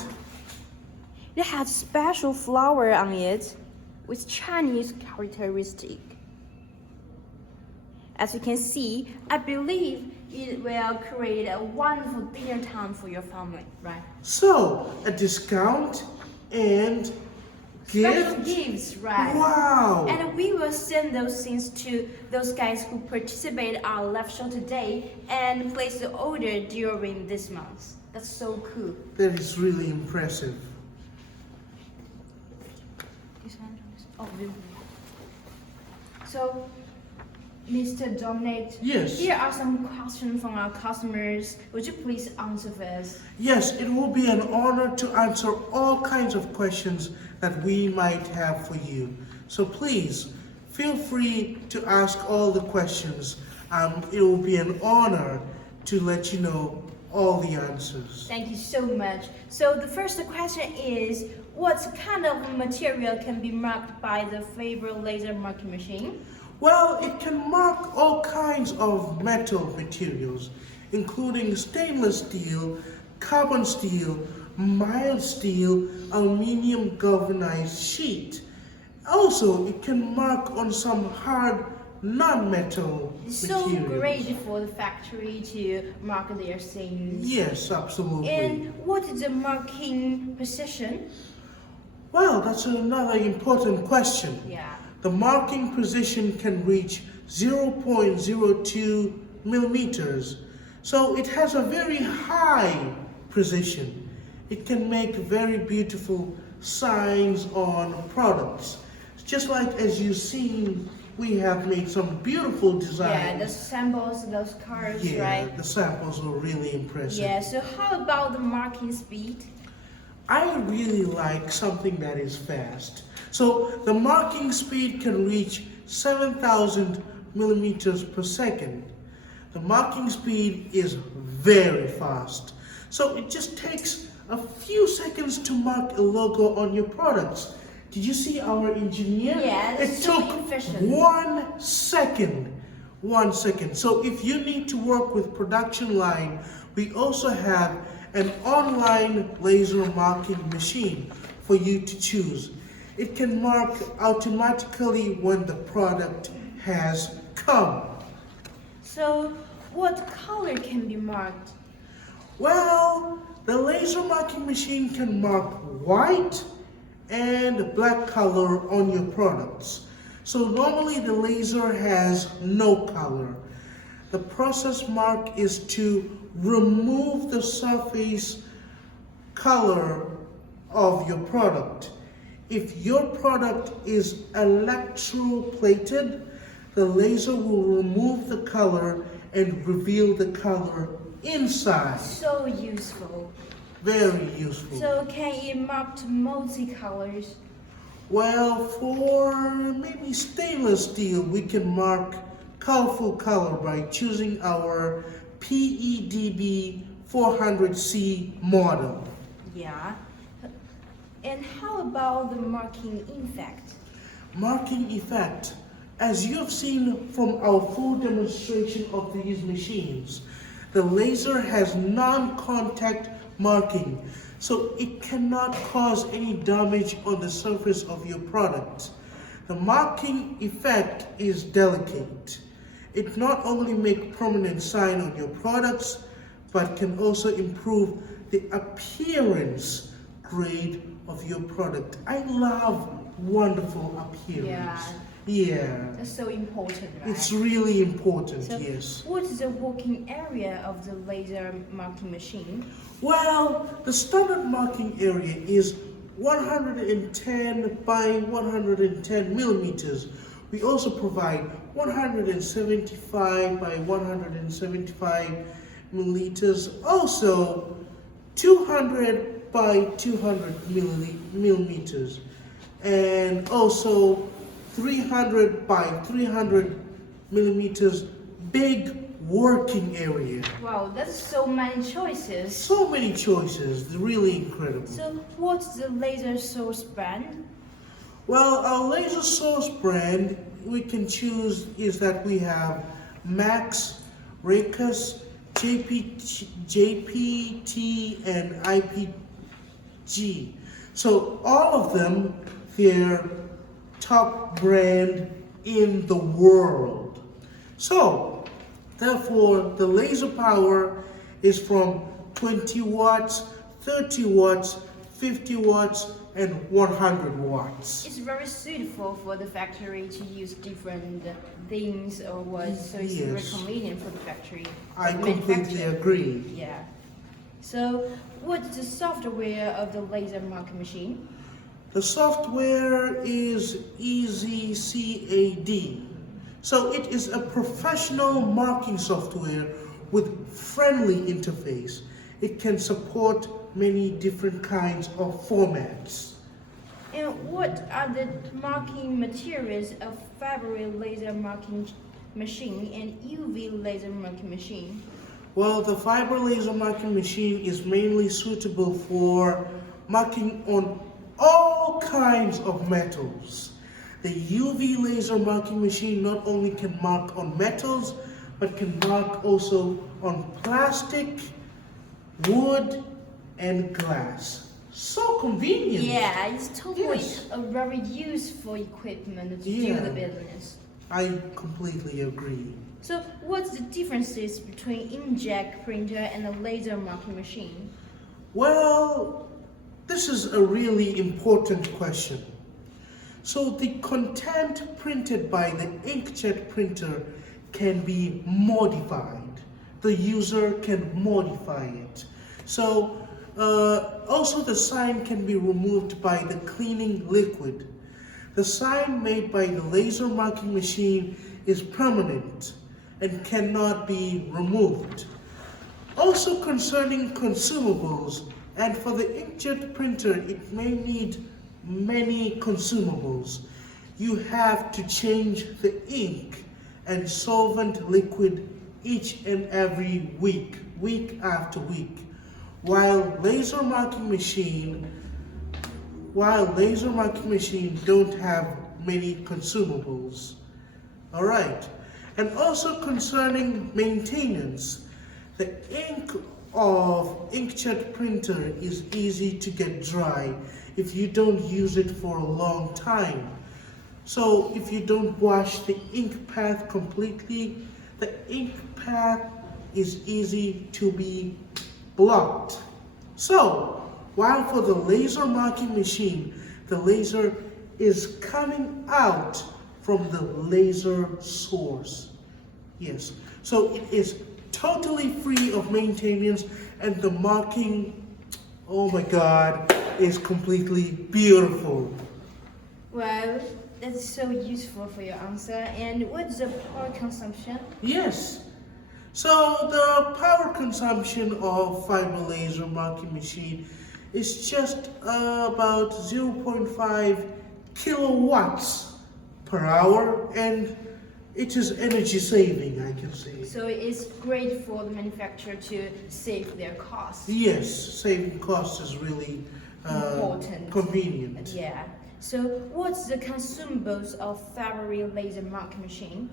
It has special flower on it with Chinese characteristic. As you can see, I believe it will create a wonderful dinner time for your family, right? So, a discount and Special gift? gifts, right? Wow. And we will send those things to those guys who participate in our live show today and place the order during this month. That's so cool. That is really impressive. So, Mr. Dominic, Yes. here are some questions from our customers. Would you please answer first? Yes, it will be an honor to answer all kinds of questions that we might have for you. So please, feel free to ask all the questions. It will be an honor to let you know all the answers. Thank you so much. So the first question is, what kind of material can be marked by the favorite laser marking machine? Well, it can mark all kinds of metal materials, including stainless steel, carbon steel, mild steel, aluminum galvanized sheet. Also, it can mark on some hard non-metal It's materials. so great for the factory to mark their things. Yes, absolutely. And what is the marking precision? Well, that's another important question. Yeah. The marking precision can reach 0.02 millimeters. So it has a very high precision. It can make very beautiful signs on products. Just like as you've seen, we have made some beautiful designs. Yeah, the samples, those colors, Yeah, right? the samples were really impressive. Yeah, so how about the marking speed? I really like something that is fast. So the marking speed can reach 7,000 millimeters per second. The marking speed is very fast. So it just takes a few seconds to mark a logo on your products. Did you see our engineer? Yeah, it it's so took efficient. 1 second. 1 second. So if you need to work with production line, we also have an online laser marking machine for you to choose. It can mark automatically when the product has come. So what color can be marked? Well, the laser marking machine can mark white and black color on your products. So normally the laser has no color. The process mark is to remove the surface color of your product. If your product is electroplated, the laser will remove the color and reveal the color inside. So useful. Very useful. So can it mark multicolors? Well, for maybe stainless steel, we can mark colorful color by choosing our Edv400C model. Yeah. And how about the marking effect? Marking effect. As you have seen from our full demonstration of these machines, the laser has non-contact marking, so it cannot cause any damage on the surface of your product. The marking effect is delicate. It not only makes permanent sign on your products, but can also improve the appearance grade of your product. I love wonderful appearance. Yeah. That's so important, right? It's really important, So yes. what is the working area of the laser marking machine? Well, the standard marking area is 110 by 110 millimeters. We also provide 175 by 175 milliliters. Also, 200 by 200 millimeters. And also 300 by 300 millimeters big working area. Wow, that's so many choices. So many choices, really incredible. So what's the laser source brand? Well, our laser source brand we can choose is that we have Max, Raycus, JPT, and IPG. So all of them, they're top brand in the world. So, therefore, the laser power is from 20 watts, 30 watts, 50 watts, and 100 watts. It's very suitable for the factory to use different things or what, so it's very Yes. convenient for the factory. I the completely manufacturer. agree. Yeah. So, what's the software of the laser marking machine? The software is EasyCAD. So it is a professional marking software with friendly interface. It can support many different kinds of formats. And what are the marking materials of fiber laser marking machine and UV laser marking machine? Well, the fiber laser marking machine is mainly suitable for marking on all kinds of metals. The UV laser marking machine not only can mark on metals, but can mark also on plastic, wood, and glass. So convenient. Yeah, it's totally Yes. a very useful equipment to do Yeah. the business. I completely agree. So, what's the differences between inkjet printer and a laser marking machine? Well, this is a really important question. So the content printed by the inkjet printer can be modified. The user can modify it. So also the sign can be removed by the cleaning liquid. The sign made by the laser marking machine is permanent and cannot be removed. Also concerning consumables, and for the inkjet printer it may need many consumables. You have to change the ink and solvent liquid each and every week, week after week. While laser marking machine don't have many consumables. All right. And also concerning maintenance, the ink of inkjet printer is easy to get dry if you don't use it for a long time. So if you don't wash the ink pad completely, the ink pad is easy to be blocked. So while for the laser marking machine, the laser is coming out from the laser source. Yes, so it is totally free of maintenance, and the marking, oh my God, is completely beautiful. Well, that's so useful for your answer. And what's the power consumption? Yes. So the power consumption of fiber laser marking machine is just about 0.5 kilowatts per hour, and it is energy saving, I can say. So it's great for the manufacturer to save their costs. Yes, saving costs is really Important. convenient. Yeah. So what's the consumables of fiber laser marking machine?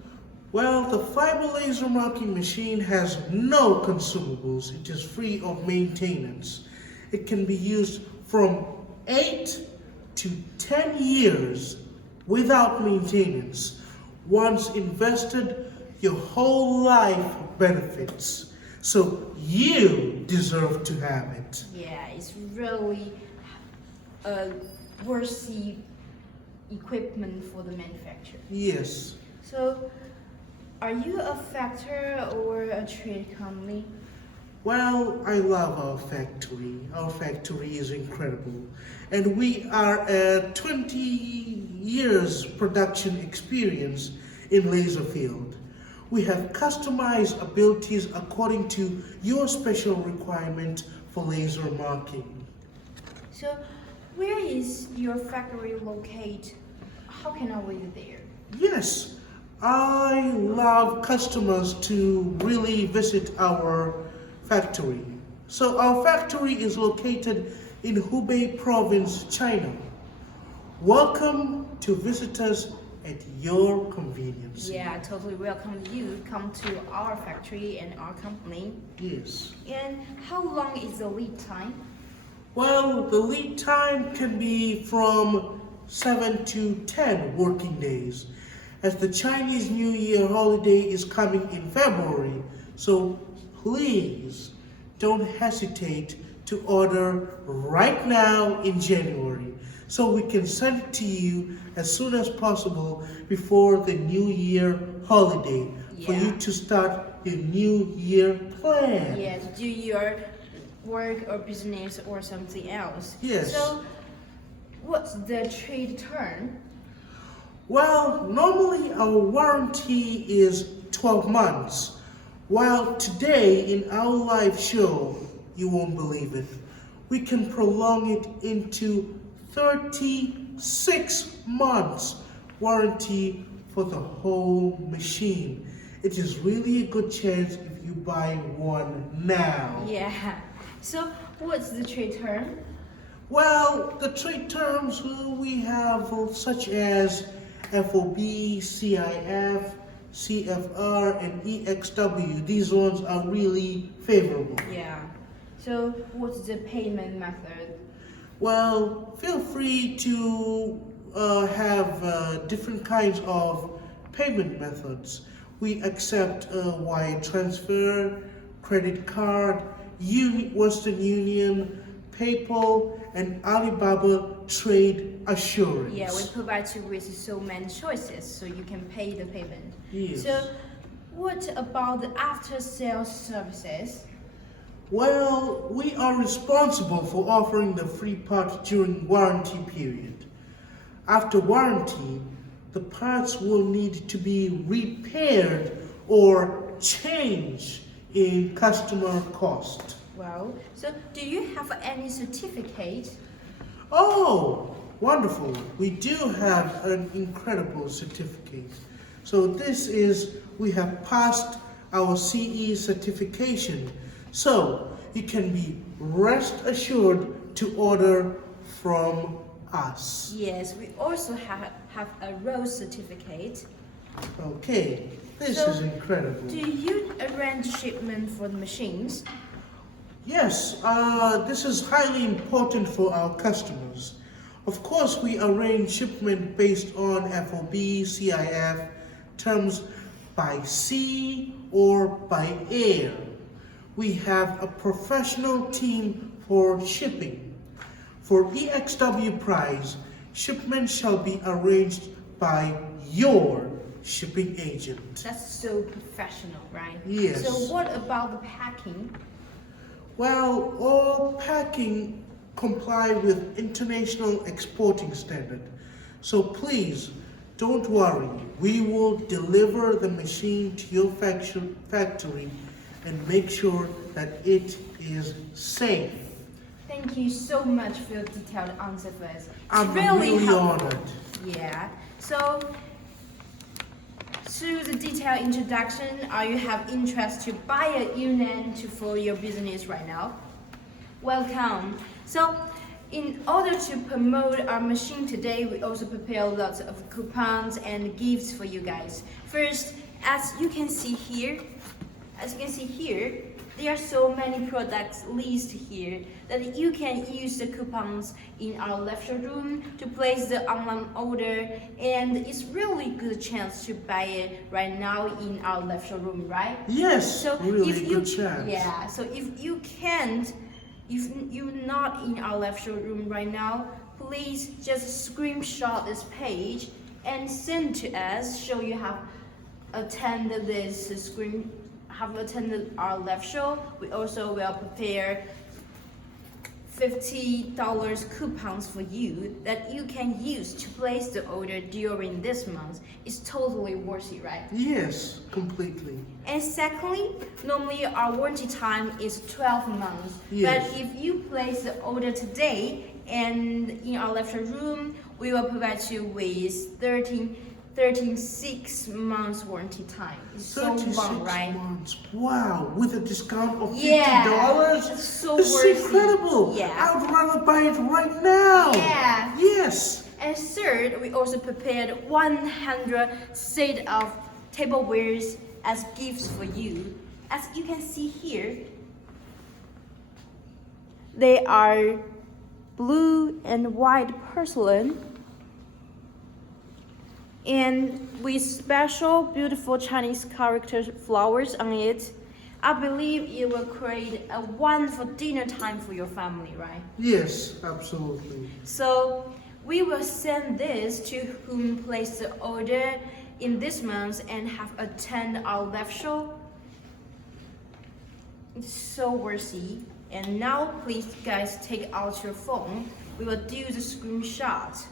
Well, the fiber laser marking machine has no consumables. It is free of maintenance. It can be used from 8 to 10 years without maintenance. Once invested, your whole life benefits. So you deserve to have it. Yeah, it's really a worthy equipment for the manufacturer. Yes. So, are you a factory or a trade company? Well, I love our factory. Our factory is incredible. And we are a 20 years production experience in laser field. We have customized abilities according to your special requirement for laser marking. So, where is your factory located? How can I visit there? Yes, I love customers to really visit our factory. So our factory is located in Hubei province, China. Welcome to visit us at your convenience. Yeah, totally welcome you. Come to our factory and our company. Yes. And how long is the lead time? Well, the lead time can be from 7 to 10 working days, as the Chinese New Year holiday is coming in February. So please don't hesitate to order right now in January, so we can send it to you as soon as possible before the New Year holiday, for Yeah. you to start your New Year plan. Yeah, to do your work or business or something else. Yes. So, what's the trade term? Well, normally our warranty is 12 months, while today in our live show, you won't believe it, we can prolong it into 36 months warranty for the whole machine. It is really a good chance if you buy one now. Yeah. So, what's the trade term? Well, the trade terms we have such as FOB, CIF, CFR, and EXW. These ones are really favorable. Yeah. So, what's the payment method? Well, feel free to have different kinds of payment methods. We accept wire transfer, credit card, Western Union, PayPal, and Alibaba Trade Assurance. Yeah, we provide you with so many choices so you can pay the payment. Yes. So, what about the after-sales services? Well, we are responsible for offering the free part during warranty period. After warranty, the parts will need to be repaired or changed in customer cost. Well, so do you have any certificate? Oh, wonderful. We do have an incredible certificate. So we have passed our CE certification. So you can be rest assured to order from us. Yes, we also have a rose certificate. Okay, this So, is incredible. Do you arrange shipment for the machines? Yes, this is highly important for our customers. Of course, we arrange shipment based on FOB, CIF, terms by sea or by air. We have a professional team for shipping. For EXW price, shipment shall be arranged by your shipping agent. That's so professional, right? Yes. So what about the packing? Well, all packing comply with international exporting standard. So please, don't worry. We will deliver the machine to your factory and make sure that it is safe. Thank you so much for your detailed answer for us. It's I'm really helpful. honored. Yeah. So, through the detailed introduction, are you have interest to buy a unit for your business right now? Welcome. So, in order to promote our machine today, we also prepare lots of coupons and gifts for you guys. First, as you can see here, there are so many products listed here that you can use the coupons in our left showroom to place the online order, and it's really good chance to buy it right now in our left showroom, right? Yes, So really if you good chance. yeah, so if you can't, if you're not in our left showroom right now, please just screenshot this page and send to us. Show you have attended our live show. We also will prepare $50 coupons for you that you can use to place the order during this month. It's totally worth it, right? Yes, completely. And secondly, normally our warranty time is 12 months. Yes. But if you place the order today and in our left room, we will provide you with 36 months warranty time. It's so 36 long, right? months. Wow, with a discount of $50? Yeah, it's so this worth is it. incredible. Yeah. I would rather buy it right now. Yeah. Yes. And third, we also prepared 100 set of tablewares as gifts for you. As you can see here, they are blue and white porcelain, and with special beautiful Chinese character flowers on it. I believe it will create a wonderful dinner time for your family, right? Yes, absolutely. So we will send this to whom placed the order in this month and have attend our live show. It's so worthy. And now please guys take out your phone. We will do the screenshot.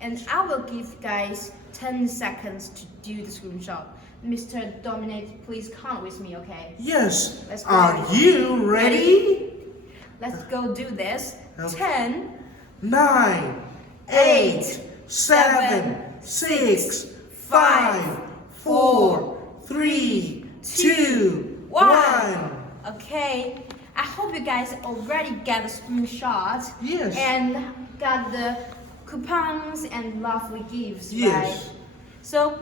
And I will give guys 10 seconds to do the screenshot. Mr. Dominic, please count with me, okay? Yes. Let's go. Are you ready? Let's go do this. Okay. 10, 9, 8, 7, 6, 5, 4, 3, 2, 1. Okay, I hope you guys already got the screenshot. Yes. And got the coupons and lovely gifts, Yes. right? So,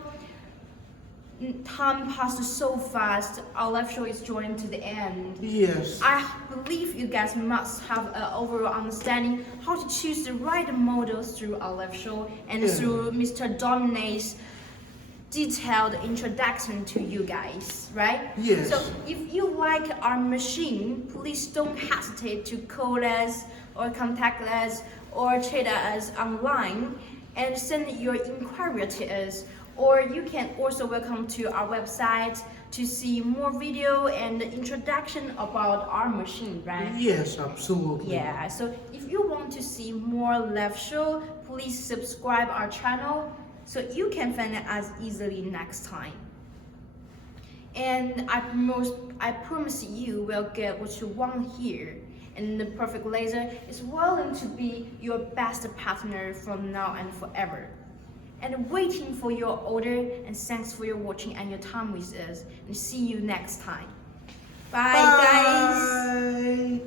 time passed so fast. Our live show is drawing to the end. Yes. I believe you guys must have an overall understanding how to choose the right models through our live show and Yeah. through Mr. Dominic's detailed introduction to you guys, right? Yes. So if you like our machine, please don't hesitate to call us or contact us or chat us online and send your inquiry to us. Or you can also welcome to our website to see more video and introduction about our machine, right? Yes, absolutely. Yeah, so if you want to see more live show, please subscribe our channel so you can find us easily next time. And I promise you will get what you want here. And the Perfect Laser is willing to be your best partner from now and forever. And waiting for your order, and thanks for your watching and your time with us. And see you next time. Bye. Guys.